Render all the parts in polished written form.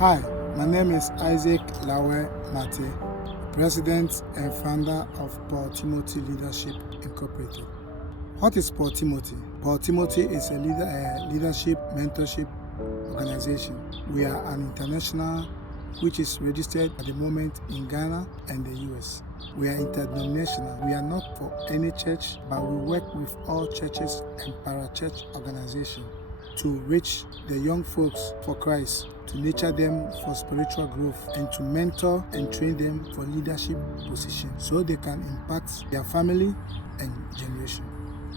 Hi, my name is Isaac Lawe Mate, President and founder of Paul Timothy Leadership Incorporated. What is Paul Timothy? Paul Timothy is a leadership mentorship organization. We are an international which is registered at the moment in Ghana and the US. We are interdenominational. We are not for any church, but we work with all churches and parachurch organizations to reach the young folks for Christ, to nurture them for spiritual growth, and to mentor and train them for leadership positions so they can impact their family and generation.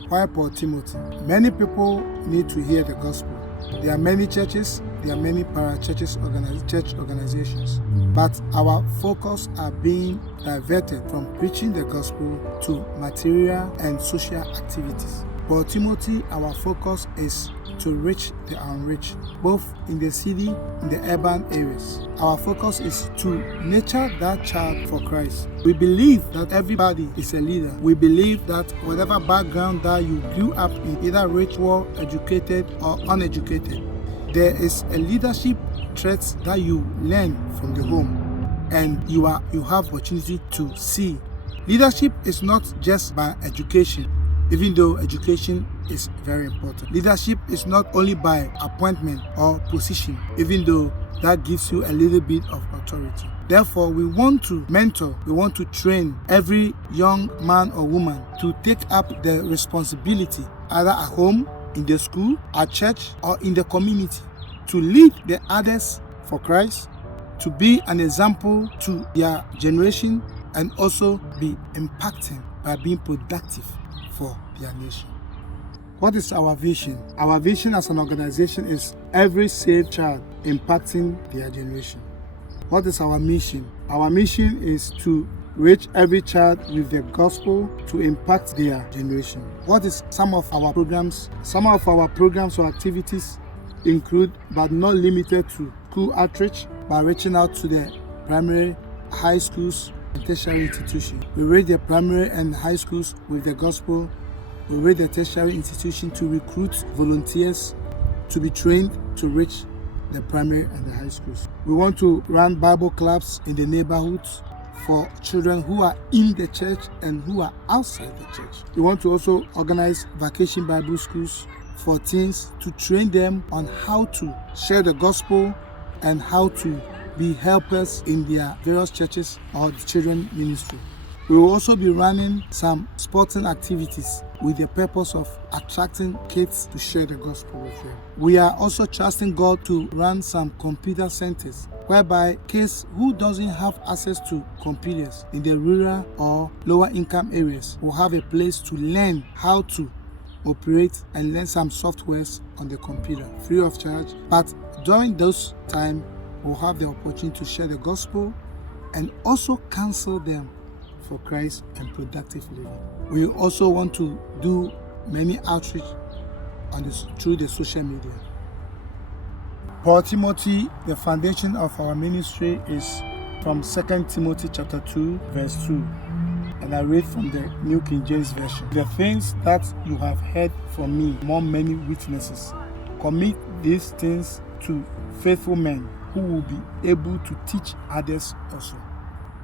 Why Paul Timothy? Many people need to hear the gospel. There are many churches, there are many parachurches, church organizations, but our focus are being diverted from preaching the gospel to material and social activities. For Timothy, our focus is to reach the unreached, both in the city, in the urban areas. Our focus is to nurture that child for Christ. We believe that everybody is a leader. We believe that whatever background that you grew up in, either rich, well educated or uneducated, there is a leadership trait that you learn from the home, and you have opportunity to see. Leadership is not just by education, even though education is very important. Leadership is not only by appointment or position, even though that gives you a little bit of authority. Therefore, we want to mentor, we want to train every young man or woman to take up the responsibility, either at home, in the school, at church, or in the community, to lead the others for Christ, to be an example to their generation, and also be impacting by being productive for their nation. What is our vision? Our vision as an organization is every saved child impacting their generation. What is our mission? Our mission is to reach every child with the gospel to impact their generation. What is some of our programs? Some of our programs or activities include, but not limited to, school outreach by reaching out to the primary, high schools, and tertiary institutions. We reach the primary and high schools with the gospel. We reach the tertiary institution to recruit volunteers to be trained to reach the primary and the high schools. We want to run Bible clubs in the neighborhoods for children who are in the church and who are outside the church. We want to also organize vacation Bible schools for teens to train them on how to share the gospel and how to be helpers in their various churches or the children ministry. We will also be running some sporting activities with the purpose of attracting kids to share the gospel with them. We are also trusting God to run some computer centers whereby kids who doesn't have access to computers in the rural or lower income areas will have a place to learn how to operate and learn some softwares on the computer free of charge. But during those times, we'll have the opportunity to share the gospel and also counsel them for Christ and productive living. We also want to do many outreach through the social media. Paul Timothy, the foundation of our ministry is from 2 Timothy chapter 2, verse 2. And I read from the New King James Version. The things that you have heard from me among many witnesses, commit these things to faithful men who will be able to teach others also.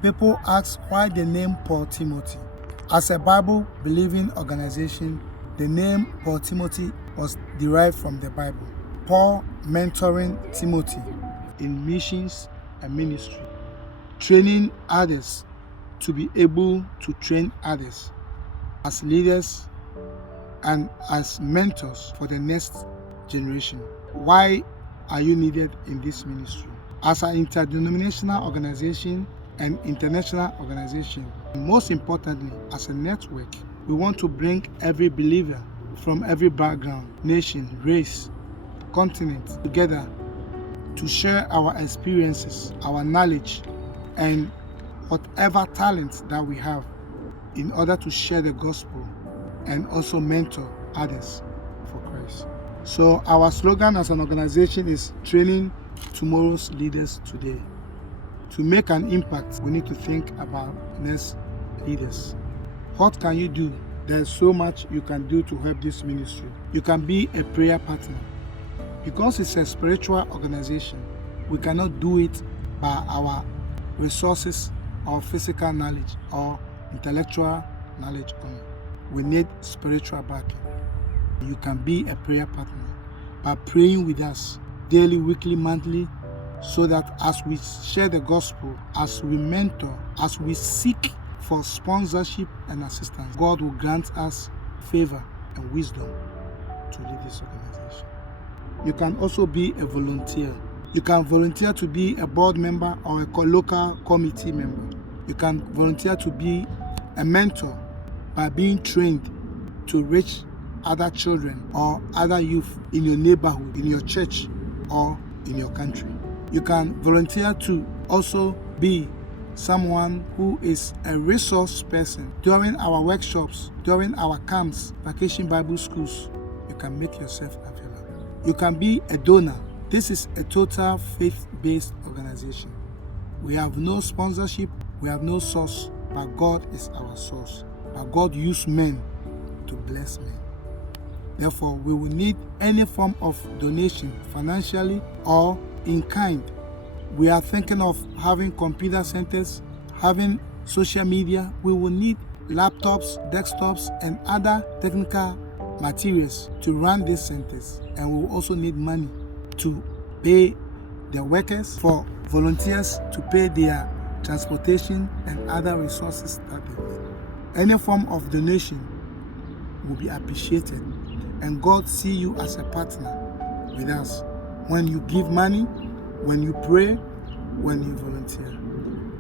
People ask why the name Paul Timothy. As a Bible-believing organization, the name Paul Timothy was derived from the Bible. Paul mentoring Timothy in missions and ministry, training others to be able to train others as leaders and as mentors for the next generation. Why are you needed in this ministry? As an interdenominational organization and international organization, most importantly, as a network, we want to bring every believer from every background, nation, race, continent together to share our experiences, our knowledge, and whatever talent that we have in order to share the gospel and also mentor others for Christ. So our slogan as an organization is training tomorrow's leaders today. To make an impact, we need to think about next leaders. What can you do? There's so much you can do to help this ministry. You can be a prayer partner. Because it's a spiritual organization, We cannot do it by our resources or physical knowledge or intellectual knowledge only. We need spiritual backing. You can be a prayer partner by praying with us daily, weekly, monthly, so that as we share the gospel, as we mentor, as we seek for sponsorship and assistance, God will grant us favor and wisdom to lead this organization. You can also be a volunteer. You can volunteer to be a board member or a local committee member. You can volunteer to be a mentor by being trained to reach other children or other youth in your neighborhood, in your church, or in your country. You can volunteer to also be someone who is a resource person during our workshops, during our camps, vacation Bible schools. You can make yourself available. You can be a donor. This is a total faith-based organization. We have no sponsorship, we have no source, but God is our source. But God used men to bless men. Therefore, we will need any form of donation, financially or in kind. We are thinking of having computer centers, having social media. We will need laptops, desktops, and other technical materials to run these centers. And we will also need money to pay the workers, for volunteers to pay their transportation and other resources that they need. Any form of donation will be appreciated, and God see you as a partner with us when you give money, when you pray, when you volunteer,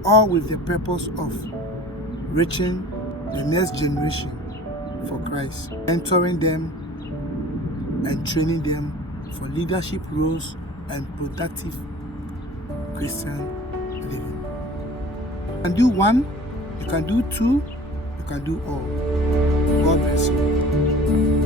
all with the purpose of reaching the next generation for Christ, mentoring them and training them for leadership roles and productive Christian living. You can do one, you can do two, you can do all. God bless you.